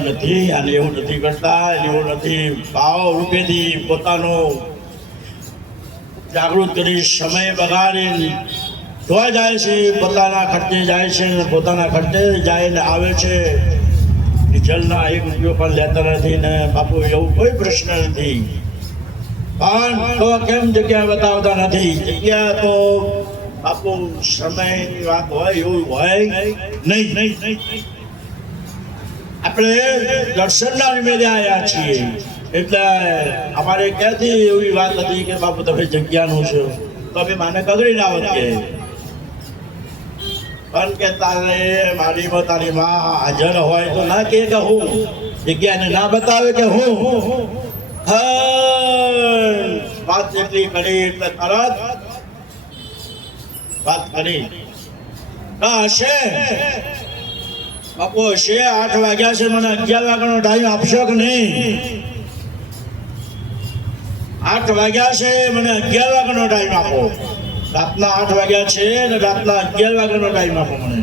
નથી અને એવું નથી કરતા, એવું નથી ભાવ રૂપેથી પોતાનો જાગૃત કરી સમય બગાડી જોવા જાય છે, પોતાના ખર્ચે જાય છે, પોતાના ખર્ચે જાય ને આવે છે. ડીઝલના 1 રૂપિયો પણ લેતા નથી ને બાપુ એવું કોઈ પ્રશ્ન નથી, પણ તો કેમ જગ્યા બતાવતા નથી? જગ્યા તો બાપુ સમયની વાત હોય એવું હોય નહીં. આપણે દર્શનના નિમિત્તે આવ્યા છીએ એટલે અમારે ક્યાંથી એવી વાત હતી કે બાપુ તમે જગ્યાનું છો તો અમે માને કગડી ના હોત કે પણ કે તારે તારી માં હાજર હોય તો ના કે હું જગ્યાને ના બતાવે કે હું વાત એટલી કરી એટલે તરત વાત કરી હશે બાપુ હશે 8 વાગ્યા છે, મને 11 વાગ્યાનો ટાઈમ આપશો કે નહીં? 8 વાગ્યા છે, મને 11 વાગ્યાનો ટાઈમ આપો. રાતના 8 વાગ્યા છે ને રાતના 11 વાગ્યાનો ટાઈમ આપો મને.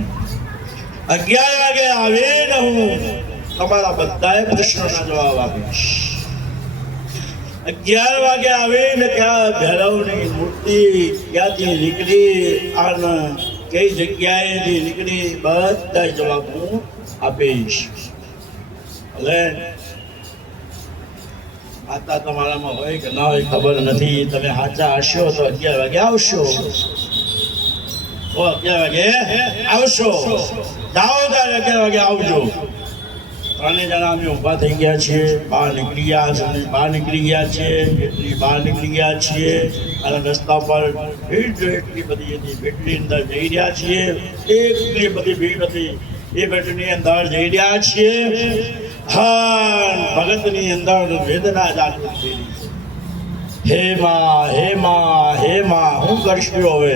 11 વાગે આવીને હું તમારા બધા પ્રશ્નોના જવાબ આપીશ. 11 વાગે આવીને ત્યાં ભૈરવની મૂર્તિ ક્યાંથી નીકળી અને કઈ જગ્યાએથી નીકળી બધા જવાબ હું આપીશ. ભલે આતા તમારામાં હોય કે ના હોય ખબર નથી, તમે સાચા હશો તો 11 વાગે આવશો, 11 વાગે આવશો, જાઓ ત્યારે 11 વાગે આવજો. 3 જણા અમે ઊભા થઈ ગયા છીએ, બહાર નીકળી ગયા છીએ, એટલી બહાર નીકળી ગયા છીએ અને રસ્તા પર ભીડ એટલી બધી હતી, ભીડની અંદર જઈ રહ્યા છીએ. એટલી બધી ભીડ હતી, એ ભીડની અંદર જઈ રહ્યા છીએ. ભગતની અંદર વેદના જાગૃત થઈ રહી છે. હે માં હું કરશું હવે?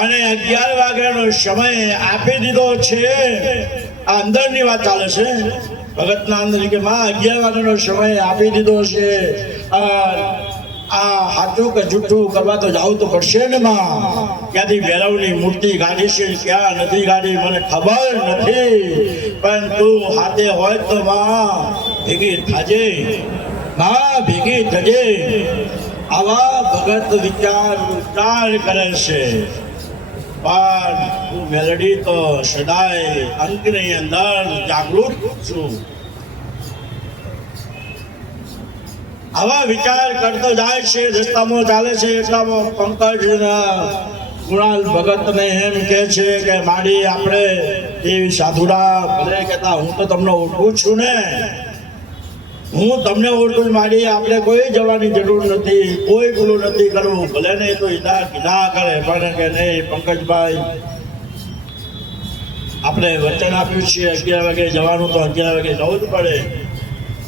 અને 11 વાગ્યાનો સમય આપી દીધો છે. આ અંદરની વાત ચાલે છે ભગતના અંદર કે માં 11 વાગ્યાનો સમય આપી દીધો છે. આ હાથું કે જૂઠું કરવા તો જાવું તો પડશે ને માં. ક્યાંથી ભૈરવની મૂર્તિ કાઢી છે, ક્યાં નથી કાઢી મને ખબર નથી, પણ તું હાથે હોય તો માં ભેગી થજે, માં ભેગી થજે. આવા ભગત વિચાર કરે છે, પણ હું મેલડી તો સદાય અંકની અંદર જાગૃત છું. આવા વિચાર કરતો જાય છે, રસ્તામાં ચાલે છે એટલામાં પંકજ કુણાલ ભગતને એમ કહે છે કે માડી આપણે એવી સાધુડા ભલે કહેતા હું તો તમને ઓળખું છું ને, હું તમને ઓળખું માડી, આપણે કોઈ જવાની જરૂર નથી, કોઈ ભૂલું નથી કરવું. ભલે નહીં તો ના કરે પણ કે નહીં પંકજભાઈ આપણે વચન આપ્યું છે 11 વાગે જવાનું તો 11 વાગે જવું જ પડે.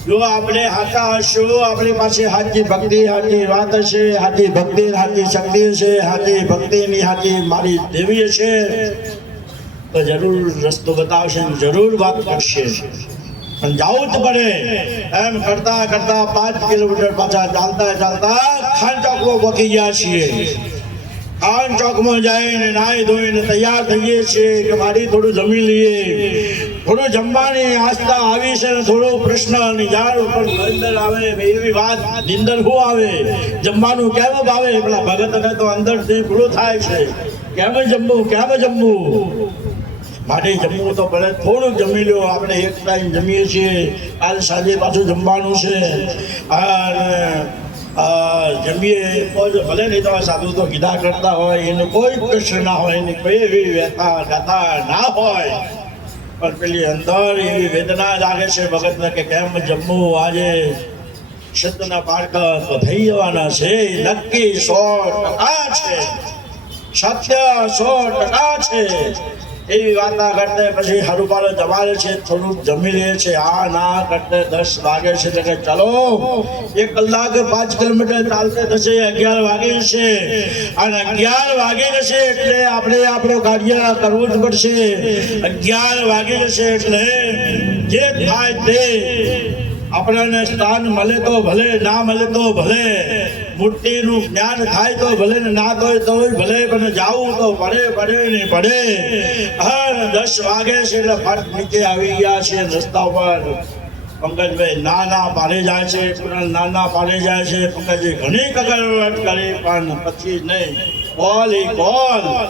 જો આપણે હાથા હશું, આપણી પાસે હાથી ભક્તિ હાથી વાત હશે, હાથી ભક્તિ હાથી શક્તિ છે, હાથી ભક્તિની હાથી મારી દેવી છે તો જરૂર રસ્તો બતાવશે, જરૂર વાત કરશે, પણ જવું જ પડે. એમ કરતા 5 કિલોમીટર પાછા ચાલતા ખાન ચોકમાં પહોંચી ગયા છીએ. ખાન ચોકમાં જઈને નાહી ધોઈને તૈયાર થઈએ છીએ કે મારી થોડું જમી લઈએ, થોડું જમવાની આસ્થા આવી છે ને થોડો પ્રશ્ન નિજાર ઉપર અંદર આવે એવી વાત. નિંદર શું આવે? જમવાનું કેમ ભાવે? પેલા ભગતને તો અંદરથી ભૂલું થાય છે, કેમ જમવું માટે જમવું તો ભલે થોડુંક જમી લો. આપણે એક ટાઈમ જમીએ છીએ, કાલ સાંજે પાછું જમવાનું છે અને જમીએ ભલે નહીં તો સાધુ તો કીધા કરતા હોય, એને કોઈ પ્રશ્ન ના હોય, એની કોઈ એવી વ્યથા ના હોય, પણ પેલી અંદર એવી વેદના લાગે છે ભગતને કે કેમ જમવું. આજે સત્યના પારકા તો થઈ જવાના છે, નક્કી 100% છે, સત્ય 100% છે. એવી વાતા કરતે પછી હરુપાલો જમાડે છે, થોડુંક જમી લે છે. આ ના કરતે 10 વાગે છે એટલે ચલો 1 કલાક 5 કિલોમીટર ચાલતે થશે. 11 વાગે છે અને 11 વાગે છે એટલે આપણે આપણો કાર્ય કરવું જ પડશે. 11 વાગે છે એટલે જે થાય તે આપણને સ્થાન મળે તો ભલે, ના મળે તો ભલે, મૂર્તિનું જ્ઞાન થાય તો ભલે ને ના થાય તો ભલે, પણ જાવું તો પડે ને પડે. હા, 10 વાગે છે એટલે ફટ નીચે આવી ગયા છે રસ્તા ઉપર. પંકજભાઈ ના પાડી જાય છે, કુણાલ ના પાડી જાય છે. પંકજભાઈ ઘણી કકડવટ કરી પણ પછી નહીં, બોલ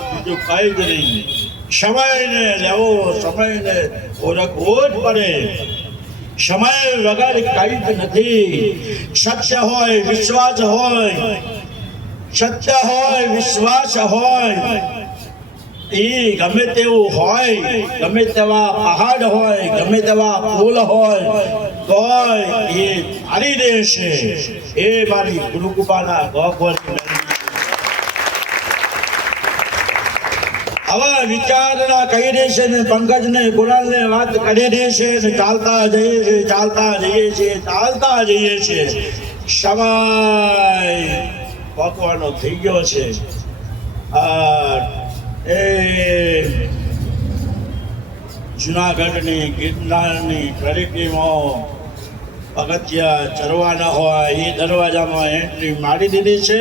બીજું કઈ જ નહીં. સમયને લેવો, સમયને ઓળખવો જ પડે. સમય વગર કઈ જ નથી. સત્ય હોય, વિશ્વાસ હોય, સત્ય હોય, વિશ્વાસ હોય, એ ગમે તેવું હોય, ગમે તેવા પહાડ હોય, ગમે તેવા ફૂલ હોય, તોય એ હારી દેશે. એ મારી ગુરુકૃપાના ગોખવાની આવા વિચારના કહી દેશે ને પંકજને કુણાલને વાત કરી દેશે ને ચાલતા જઈએ છીએ. સમય પકવાનો થઈ ગયો છે. એ જુનાગઢની ગિરનારની ટ્રેકિંગમાં પગથિયા ચરવાના હોય એ દરવાજામાં એન્ટ્રી મારી દીધી છે.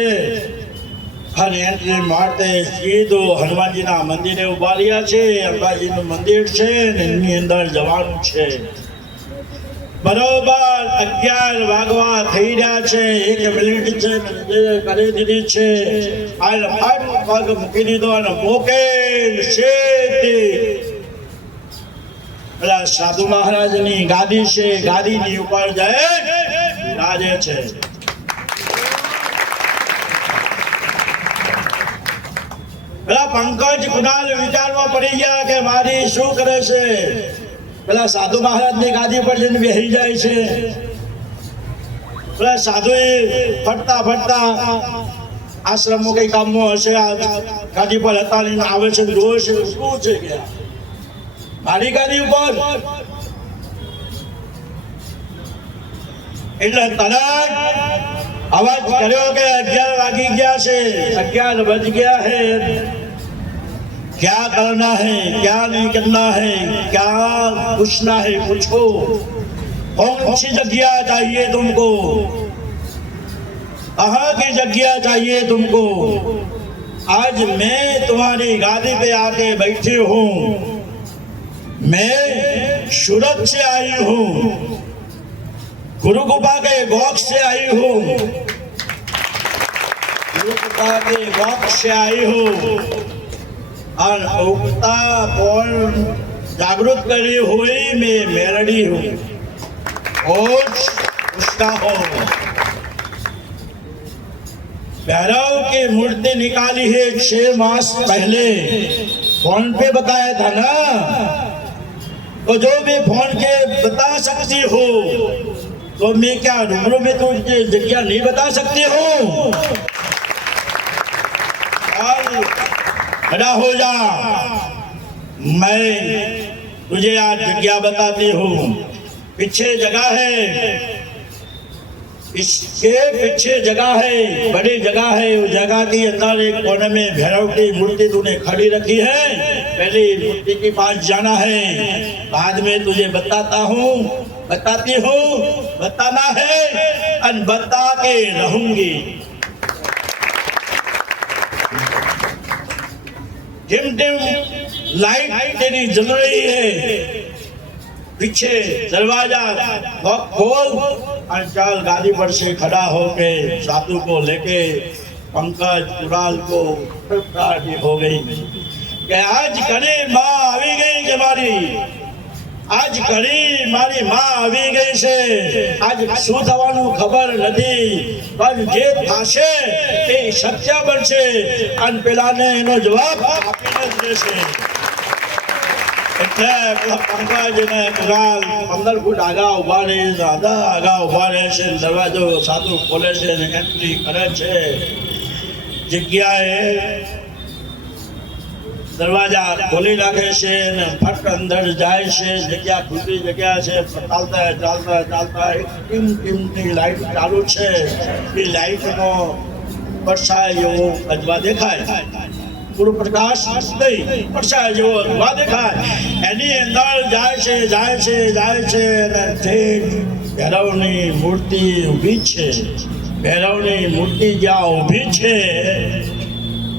અને એન્ટ્રી મારતે સીધું હનુમાનજીના મંદિરે ઉભા રહ્યા છે. અંબાજીનું મંદિર છે ને એની અંદર જવાનું છે. બરોબર 11 વાગવા થઈ રહ્યા છે. 1 મિનિટ છે કરી દીધી છે. આ ફટ પગ મૂકી દીધો અને મોકેલ છે પેલા સાધુ મહારાજની ગાદી છે. ગાદીની ઉપર જાય રાજે છે. પેલા પંકજ કુણાલ વિચારમાં પડી ગયા કે મારી શું કરે છે. પેલા સાધુ મહારાજની ગાદી પર જઈને બેસી જાય છે. પેલા સાધુ ફરતા આશ્રમમાં કઈ કામમાં હશે, ગાદી પર હતા આવે છે. જોશ શું છે કે મારી ગાદી ઉપર, એટલે તરત आवाज કર્યો કે 11 વાગી ગયા છે, 11 बज गया है, क्या करना है, क्या नहीं करना है, क्या पूछना है पूछो, कौन सी जगह चाहिए तुमको, कहाँ की जगह चाहिए तुमको, आज मैं तुम्हारी गादी पे आके बैठी हूँ, मैं सूरत से आई हूँ, गुरु कृपा के गोक्ष से आई हूँ, गुरु कृपा के गोक्ष से आई हूँ और उगता कौन जागृत करी हुई मैं मेलडी हूँ और उसका हो। भैरव की मूर्ति निकाली है 6 मास पहले, फोन पे बताया था ना, तो जो भी फोन के बता सकती हो तो मैं क्या रूबरू में तुझे जगह नहीं बता सकती हूँ, खड़ा हो जा, मैं तुझे आज जगह बताती हूँ। पीछे जगह है, इसके पीछे जगह है, बड़ी जगह है, उस जगह के अंदर एक कोने में भैरव की मूर्ति तूने खड़ी रखी है, पहले मूर्ति के पास जाना है, बाद में तुझे बताता हूँ, बताती हूँ, बताना है और बता के रहूंगी। टिम टिम लाइट तेरी जल रही है, पीछे दरवाजा खोल और चल गाड़ी पर से खड़ा होके साधु को लेके पंकज कुणाल को हो गई कि आज घड़ी माँ આવી ગઈ કે મારી, आज घड़ी મારી माँ આવી ગઈ છે, आज શું થવાનું ખબર નથી, પણ જે થશે એ સત્ય બનશે અને પેલાને એનો જવાબ આપીને જ રહેશે। એટલે પંકજ ને કુણાલ 15 ફૂટ આગા ઉભા રહે, દાદા આગા ઉભા રહે છે, દરવાજો સાધુ ખોલે છે ને એન્ટ્રી કરે છે। જગ્યાએ દરવાજા ખોલી નાખે છે ને ફટ અંદર જાય છે, જગ્યા ખુલ્લી જગ્યા છે, ચાલતા ચાલતા ચાલતા એક ટીમ ટીમની લાઈટ ચાલુ છે, એ લાઈટનો પડછાયો જેવો અજવા દેખાય, પૂરો પ્રકાશ નહીં, પડછાયો જેવો અજવા દેખાય, એની અંદર જાય છે જાય છે જાય છે અને ભૈરવની મૂર્તિ ઊભી છે। ભૈરવની મૂર્તિ જ્યાં ઊભી છે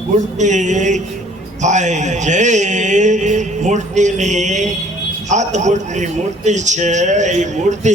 મૂર્તિ ભાઈ જય મૂર્તિની 7 ફૂટની મૂર્તિ છે એ મૂર્તિ